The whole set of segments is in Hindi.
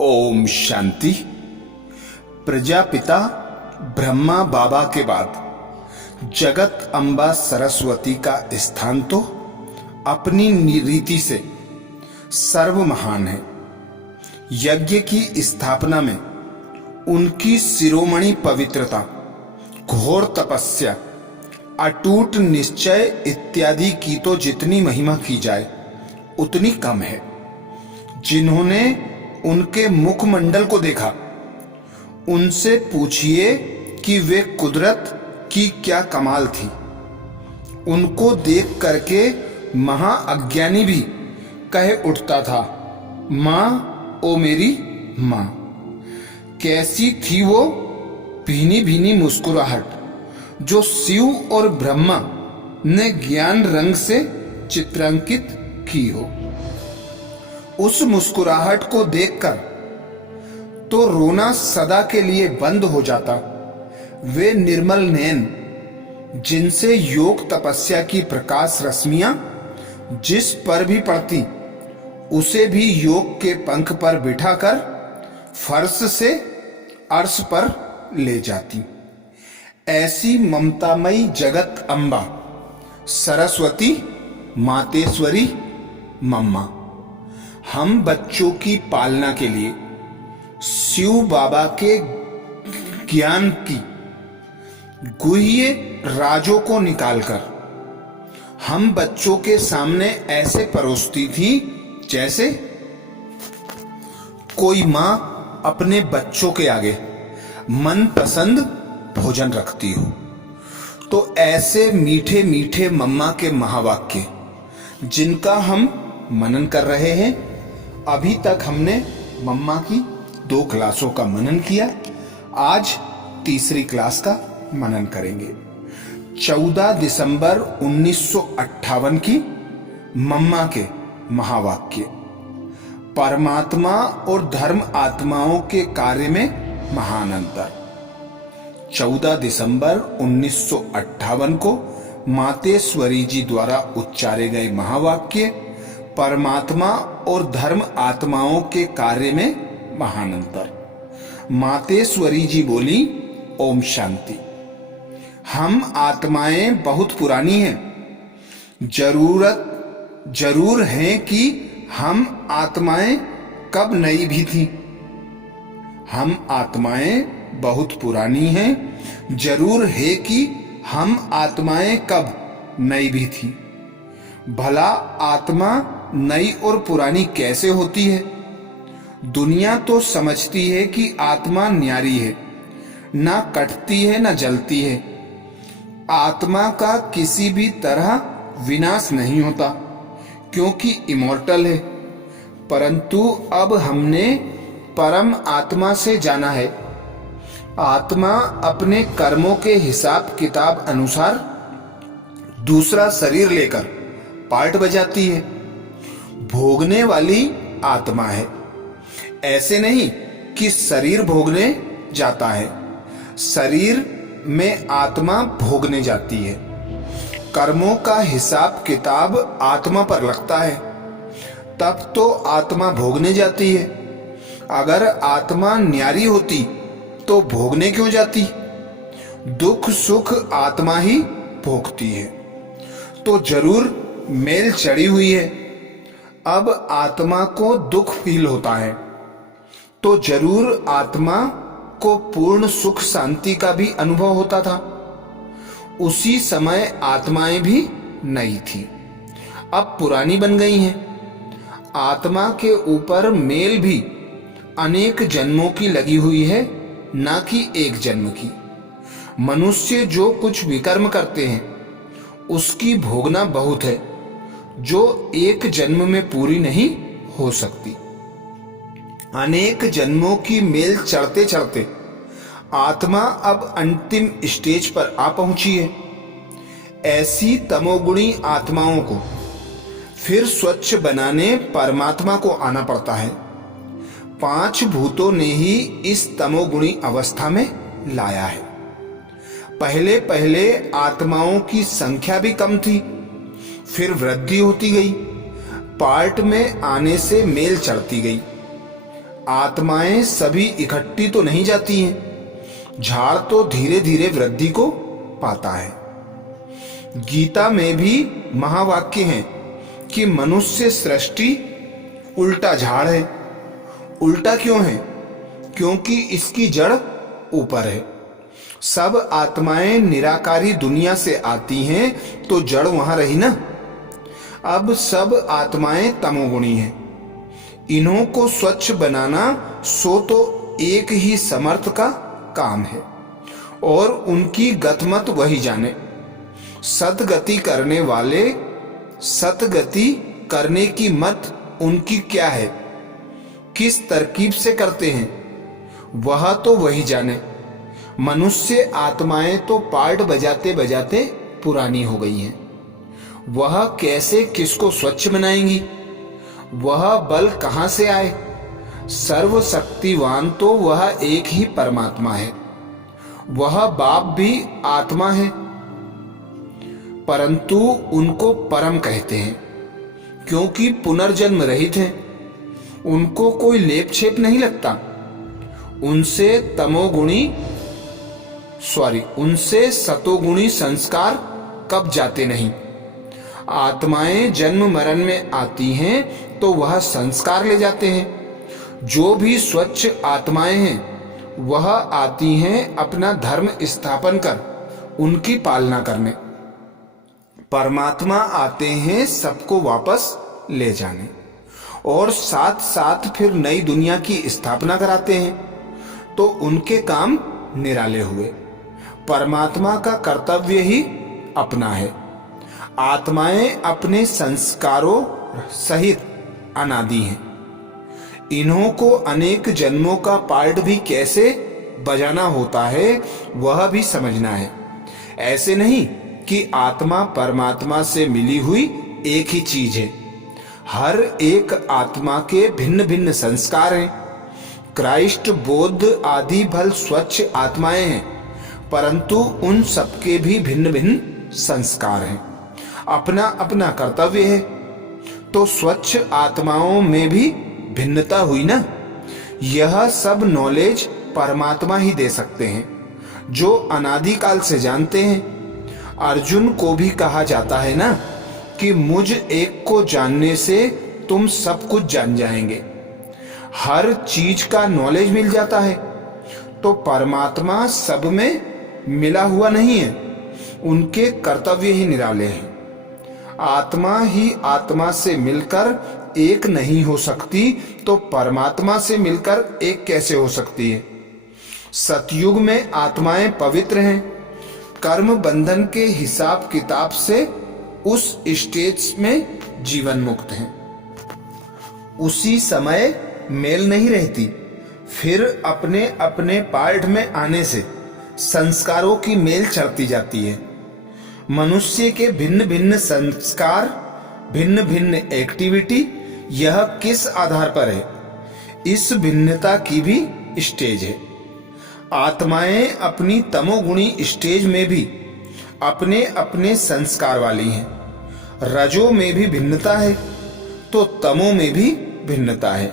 ओम शांति। प्रजापिता ब्रह्मा बाबा के बाद जगत अम्बा सरस्वती का स्थान तो अपनी रीति से सर्व महान है। यज्ञ की स्थापना में उनकी शिरोमणि पवित्रता, घोर तपस्या, अटूट निश्चय इत्यादि की तो जितनी महिमा की जाए उतनी कम है। जिन्होंने उनके मुखमंडल को देखा उनसे पूछिए कि वे कुदरत की क्या कमाल थी। उनको देख करके महाअज्ञानी भी कहे उठता था, माँ ओ मेरी माँ। कैसी थी वो भीनी भीनी मुस्कुराहट जो शिव और ब्रह्मा ने ज्ञान रंग से चित्रांकित की हो। उस मुस्कुराहट को देखकर तो रोना सदा के लिए बंद हो जाता। वे निर्मल नैन जिनसे योग तपस्या की प्रकाश रश्मियां जिस पर भी पड़ती उसे भी योग के पंख पर बिठाकर फर्श से अर्श पर ले जाती। ऐसी ममतामयी जगत अम्बा सरस्वती मातेश्वरी मम्मा हम बच्चों की पालना के लिए शिव बाबा के ज्ञान की गुह्य राजों को निकालकर हम बच्चों के सामने ऐसे परोसती थी जैसे कोई मां अपने बच्चों के आगे मनपसंद भोजन रखती हो। तो ऐसे मीठे मीठे मम्मा के महावाक्य जिनका हम मनन कर रहे हैं। अभी तक हमने मम्मा की 2 क्लासों का मनन किया। आज तीसरी क्लास का मनन करेंगे। 14 दिसंबर 1958 की मम्मा के महावाक्य। परमात्मा और धर्म आत्माओं के कार्य में महान अंतर। 14 दिसंबर 1958 को मातेश्वरी जी द्वारा उच्चारे गए महावाक्य परमात्मा और धर्म आत्माओं के कार्य में महान अंतर। मातेश्वरी जी बोली, ओम शांति। हम आत्माएं बहुत पुरानी हैं। जरूर है कि हम आत्माएं कब नई भी थी। हम आत्माएं बहुत पुरानी हैं। जरूर है कि हम आत्माएं कब नई भी थी। भला आत्मा नई और पुरानी कैसे होती है? दुनिया तो समझती है कि आत्मा न्यारी है, ना कटती है ना जलती है। आत्मा का किसी भी तरह विनाश नहीं होता क्योंकि इमॉर्टल है। परंतु अब हमने परम आत्मा से जाना है। आत्मा अपने कर्मों के हिसाब किताब अनुसार दूसरा शरीर लेकर पार्ट बजाती है। भोगने वाली आत्मा है। ऐसे नहीं कि शरीर भोगने जाता है। शरीर में आत्मा भोगने जाती है। कर्मों का हिसाब किताब आत्मा पर लगता है, तब तो आत्मा भोगने जाती है। अगर आत्मा न्यारी होती तो भोगने क्यों जाती? दुख सुख आत्मा ही भोगती है। तो जरूर मेल चढ़ी हुई है। अब आत्मा को दुख फील होता है तो जरूर आत्मा को पूर्ण सुख शांति का भी अनुभव होता था। उसी समय आत्माएं भी नई थी, अब पुरानी बन गई हैं। आत्मा के ऊपर मेल भी अनेक जन्मों की लगी हुई है, ना कि एक जन्म की। मनुष्य जो कुछ विकर्म करते हैं उसकी भोगना बहुत है जो एक जन्म में पूरी नहीं हो सकती। अनेक जन्मों की मेल चढ़ते चढ़ते आत्मा अब अंतिम स्टेज पर आ पहुंची है। ऐसी तमोगुणी आत्माओं को फिर स्वच्छ बनाने परमात्मा को आना पड़ता है। 5 भूतों ने ही इस तमोगुणी अवस्था में लाया है। पहले पहले आत्माओं की संख्या भी कम थी, फिर वृद्धि होती गई। पार्ट में आने से मेल चढ़ती गई। आत्माएं सभी इकट्ठी तो नहीं जाती हैं, झाड़ तो धीरे धीरे वृद्धि को पाता है। गीता में भी महावाक्य हैं कि मनुष्य सृष्टि उल्टा झाड़ है। उल्टा क्यों है? क्योंकि इसकी जड़ ऊपर है। सब आत्माएं निराकारी दुनिया से आती हैं तो जड़ वहां रही ना। अब सब आत्माएं तमोगुणी हैं। इन्हों को स्वच्छ बनाना सो तो एक ही समर्थ का काम है और उनकी गतिमत वही जाने। सतगति करने वाले सतगति करने की मत उनकी क्या है, किस तरकीब से करते हैं, वह तो वही जाने। मनुष्य आत्माएं तो पार्ट बजाते बजाते पुरानी हो गई हैं। वह कैसे किसको स्वच्छ बनाएंगी? वह बल कहां से आए? सर्वशक्तिवान तो वह एक ही परमात्मा है। वह बाप भी आत्मा है, परंतु उनको परम कहते हैं क्योंकि पुनर्जन्म रहित हैं। उनको कोई लेप छेप नहीं लगता। उनसे सतोगुणी संस्कार कब जाते नहीं। आत्माएं जन्म मरण में आती हैं तो वह संस्कार ले जाते हैं। जो भी स्वच्छ आत्माएं हैं वह आती हैं अपना धर्म स्थापन कर उनकी पालना करने। परमात्मा आते हैं सबको वापस ले जाने और साथ साथ फिर नई दुनिया की स्थापना कराते हैं, तो उनके काम निराले हुए। परमात्मा का कर्तव्य ही अपना है। आत्माएं अपने संस्कारों सहित अनादि हैं। इन्हों को अनेक जन्मों का पार्ट भी कैसे बजाना होता है वह भी समझना है। ऐसे नहीं कि आत्मा परमात्मा से मिली हुई एक ही चीज है। हर एक आत्मा के भिन्न भिन्न संस्कार हैं। क्राइस्ट, बुद्ध आदि भल स्वच्छ आत्माएं हैं, परंतु उन सबके भी भिन्न भिन्न संस्कार हैं। अपना अपना कर्तव्य है, तो स्वच्छ आत्माओं में भी भिन्नता हुई ना। यह सब नॉलेज परमात्मा ही दे सकते हैं, जो अनादिकाल से जानते हैं। अर्जुन को भी कहा जाता है ना कि मुझ एक को जानने से तुम सब कुछ जान जाएंगे। हर चीज का नॉलेज मिल जाता है। तो परमात्मा सब में मिला हुआ नहीं है, उनके कर्तव्य ही निराले हैं। आत्मा ही आत्मा से मिलकर एक नहीं हो सकती, तो परमात्मा से मिलकर एक कैसे हो सकती है? सतयुग में आत्माएं पवित्र हैं, कर्म बंधन के हिसाब किताब से उस स्टेज में जीवन मुक्त हैं। उसी समय मेल नहीं रहती, फिर अपने अपने पार्ट में आने से संस्कारों की मेल चढ़ती जाती है। मनुष्य के भिन्न भिन्न संस्कार, भिन्न भिन्न एक्टिविटी, यह किस आधार पर है? इस भिन्नता की भी स्टेज है। आत्माएं अपनी तमोगुणी स्टेज में भी अपने अपने संस्कार वाली हैं। रजो में भी भिन्नता है तो तमो में भी भिन्नता है।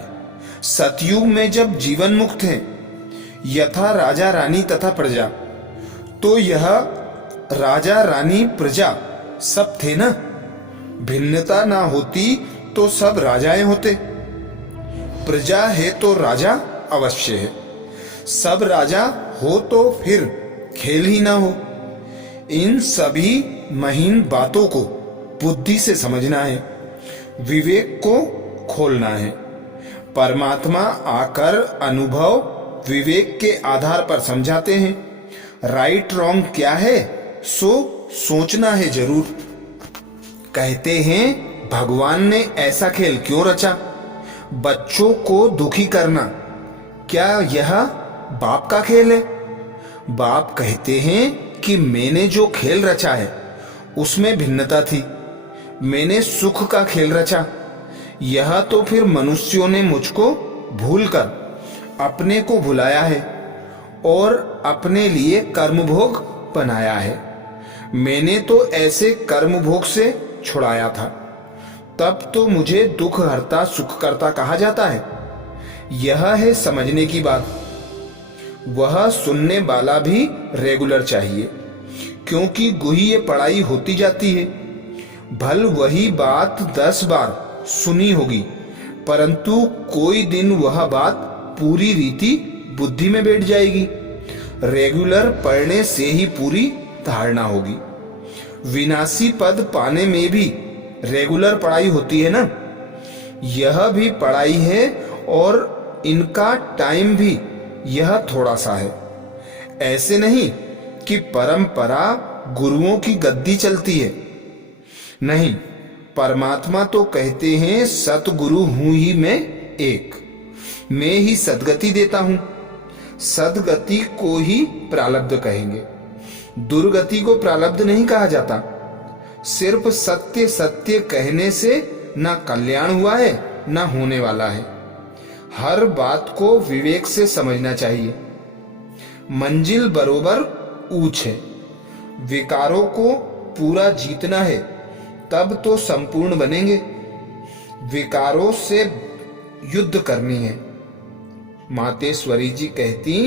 सतयुग में जब जीवन मुक्त है, यथा राजा रानी तथा प्रजा, तो यह राजा रानी प्रजा सब थे ना। भिन्नता ना होती तो सब राजाएं होते। प्रजा है तो राजा अवश्य है। सब राजा हो तो फिर खेल ही ना हो। इन सभी महीन बातों को बुद्धि से समझना है, विवेक को खोलना है। परमात्मा आकर अनुभव विवेक के आधार पर समझाते हैं। राइट रॉन्ग क्या है सो सोचना है जरूर। कहते हैं भगवान ने ऐसा खेल क्यों रचा? बच्चों को दुखी करना, क्या यह बाप का खेल है? बाप कहते हैं कि मैंने जो खेल रचा है उसमें भिन्नता थी। मैंने सुख का खेल रचा, यह तो फिर मनुष्यों ने मुझको भूलकर अपने को भुलाया है और अपने लिए कर्मभोग बनाया है। मैंने तो ऐसे कर्मभोग से छुड़ाया था, तब तो मुझे दुख हरता सुख करता कहा जाता है। यह है समझने की बात। वह सुनने वाला भी रेगुलर चाहिए, क्योंकि गुह्य पढ़ाई होती जाती है। भल वही बात 10 बार सुनी होगी, परंतु कोई दिन वह बात पूरी रीति बुद्धि में बैठ जाएगी। रेगुलर पढ़ने से ही पूरी धारणा होगी। विनाशी पद पाने में भी रेगुलर पढ़ाई होती है ना। यह भी पढ़ाई है और इनका टाइम भी यह थोड़ा सा है। ऐसे नहीं कि परंपरा गुरुओं की गद्दी चलती है, नहीं। परमात्मा तो कहते हैं सतगुरु हूं ही मैं एक, मैं ही सदगति देता हूं। सदगति को ही प्रारब्ध कहेंगे, दुर्गति को प्रारब्ध नहीं कहा जाता। सिर्फ सत्य सत्य कहने से ना कल्याण हुआ है ना होने वाला है। हर बात को विवेक से समझना चाहिए। मंजिल बरोबर ऊंच है। विकारों को पूरा जीतना है, तब तो संपूर्ण बनेंगे। विकारों से युद्ध करनी है। मातेश्वरी जी कहती,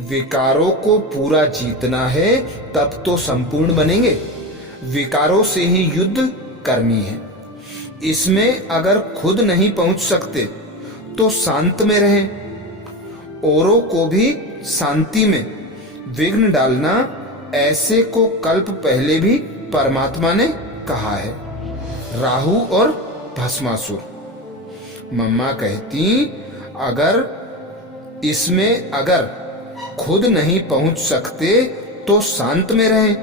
विकारों को पूरा जीतना है तब तो संपूर्ण बनेंगे। विकारों से ही युद्ध करनी है। इसमें अगर खुद नहीं पहुंच सकते तो शांत में रहें। औरों को भी शांति में विघ्न डालना, ऐसे को कल्प पहले भी परमात्मा ने कहा है। राहु और भस्मासुर। मम्मा कहती, अगर इसमें अगर खुद नहीं पहुंच सकते तो शांत में रहें।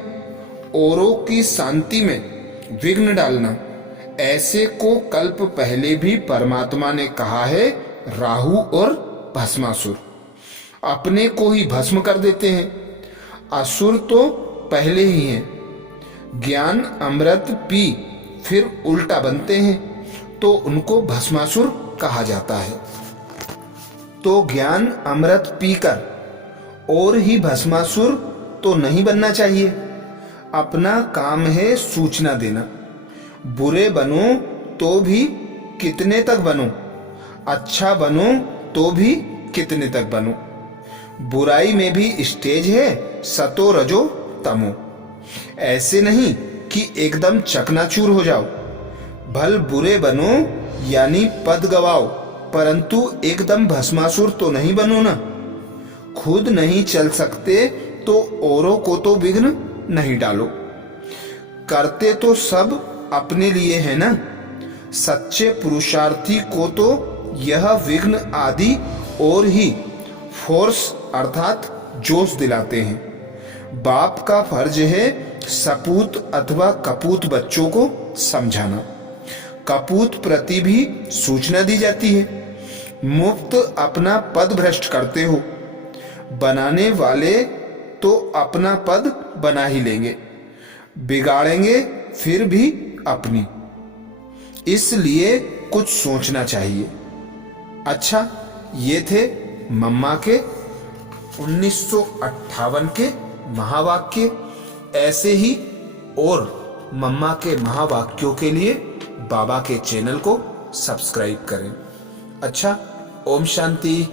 औरों की शांति में विघ्न डालना, ऐसे को कल्प पहले भी परमात्मा ने कहा है। राहु और भस्मासुर अपने को ही भस्म कर देते हैं। असुर तो पहले ही हैं। ज्ञान अमृत पी फिर उल्टा बनते हैं, तो उनको भस्मासुर कहा जाता है। तो ज्ञान अमृत पीकर और ही भस्मासुर तो नहीं बनना चाहिए। अपना काम है सूचना देना। बुरे बनो तो भी कितने तक बनो, अच्छा बनो तो भी कितने तक बनो। बुराई में भी स्टेज है, सतो रजो तमो। ऐसे नहीं कि एकदम चकनाचूर हो जाओ। भल बुरे बनो यानी पद गवाओ, परंतु एकदम भस्मासुर तो नहीं बनो ना। खुद नहीं चल सकते तो औरों को तो विघ्न नहीं डालो। करते तो सब अपने लिए है ना। सच्चे पुरुषार्थी को तो यह विघ्न आदि और ही फोर्स अर्थात जोश दिलाते हैं। बाप का फर्ज है सपूत अथवा कपूत बच्चों को समझाना। कपूत प्रति भी सूचना दी जाती है। मुफ्त अपना पद भ्रष्ट करते हो। बनाने वाले तो अपना पद बना ही लेंगे, बिगाड़ेंगे फिर भी अपनी। इसलिए कुछ सोचना चाहिए। अच्छा, ये थे मम्मा के 1958 के महावाक्य। ऐसे ही और मम्मा के महावाक्यों के लिए बाबा के चैनल को सब्सक्राइब करें। अच्छा, ओम शांति।